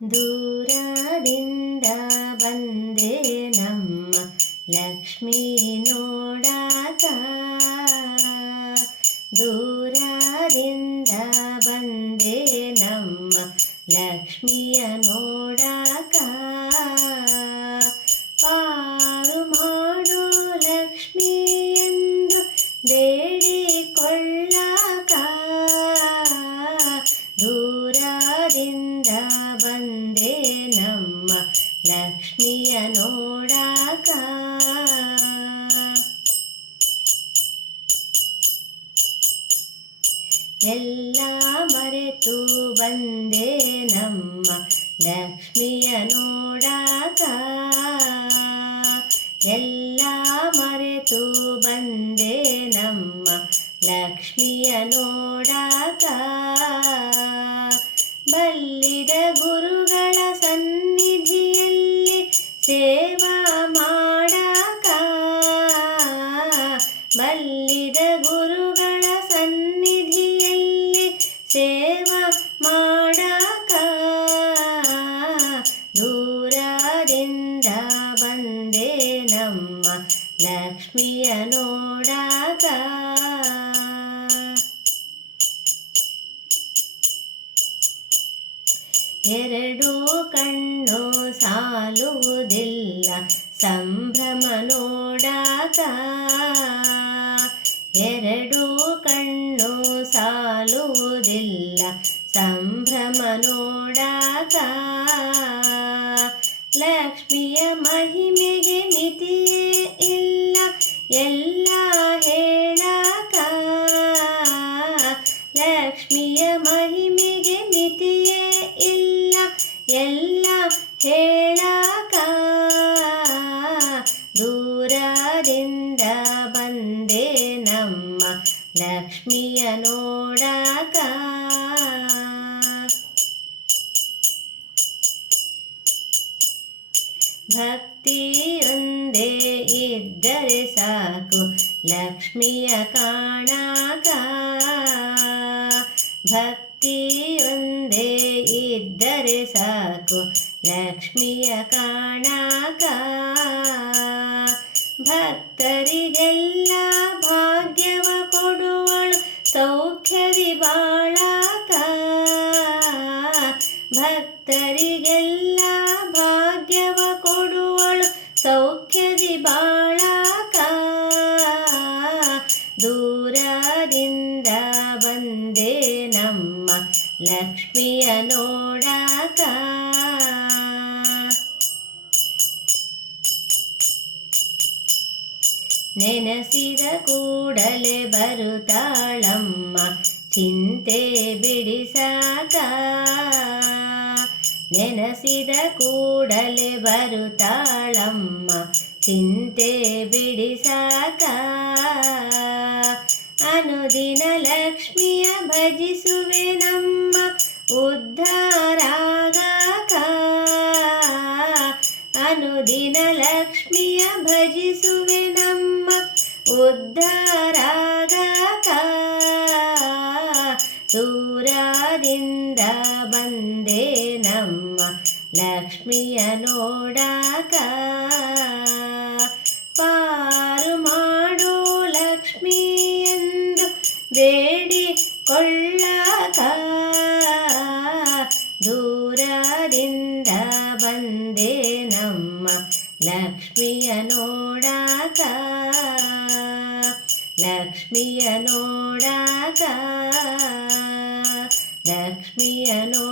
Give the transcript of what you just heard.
ದೂರದಿಂದ ಬಂದೆ ನಮ್ಮ ಲಕ್ಷ್ಮೀ ಲಕ್ಷ್ಮಿಯ ನೋಡಾಕ ಎಲ್ಲ ಮರೆತು ಬಂದೆ ನಮ್ಮ ಲಕ್ಷ್ಮಿಯ ನೋಡಾಕ ಎಲ್ಲ ಲಕ್ಷ್ಮಿಯ ನೋಡಾಗ. ಎರಡು ಕಣ್ಣು ಸಾಲುವುದಿಲ್ಲ ಸಂಭ್ರಮ ನೋಡಾಕ ನೋಡಾಕ ಭಕ್ತಿಯೊಂದೇ ಇದ್ದರೆ ಸಾಕು ಲಕ್ಷ್ಮಿಯ ಕಾಣಾಕ ಭಕ್ತಿಯೊಂದೇ ಇದ್ದರೆ ಸಾಕು ಲಕ್ಷ್ಮಿಯ ಕಾಣಾಕ ಭಕ್ತರಿಗೆಲ್ಲ ಭಕ್ತರಿಗೆಲ್ಲ ಭಾಗ್ಯವ ಕೊಡುವಳು ಸೌಖ್ಯದಿ ಬಾಳ ದೂರದಿಂದ ಬಂದೆ ನಮ್ಮ ಲಕ್ಷ್ಮಿಯ ನೋಡಕ. ನೆನೆಸಿದ ಕೂಡಲೇ ಬರುತ್ತಾಳಮ್ಮ ಚಿಂತೆ ನೆನೆಸಿದ ಕೂಡಲೇ ಬರುತ್ತಾಳಮ್ಮ. ಚಿಂತೆ ಬಿಡಿಸಾಕ ಅನುದಿನ ಲಕ್ಷ್ಮಿಯ ಭಜಿಸುವೆ ನಮ್ಮ ಉದ್ಧಾರಾಗಾಕ ಅನುದಿನ ಲಕ್ಷ್ಮಿಯ ಭಜಿಸುವೆ ನಮ್ಮ ಉದ್ಧಾರಾಗಾಕ ದೂರದಿಂದ ಬಂದೆ ಲಕ್ಷ್ಮಿಯ ನೋಡಾಕ ಪಾರು ಮಾಡೋ ಲಕ್ಷ್ಮಿ ಎಂದು ಬೇಡಿಕೊಳ್ಳಾಕ ದೂರದಿಂದ ಬಂದೆ ನಮ್ಮ ಲಕ್ಷ್ಮಿಯ ನೋಡಾಕ ಲಕ್ಷ್ಮಿಯ ನೋಡಾಕ ಲಕ್ಷ್ಮಿಯ ನೋ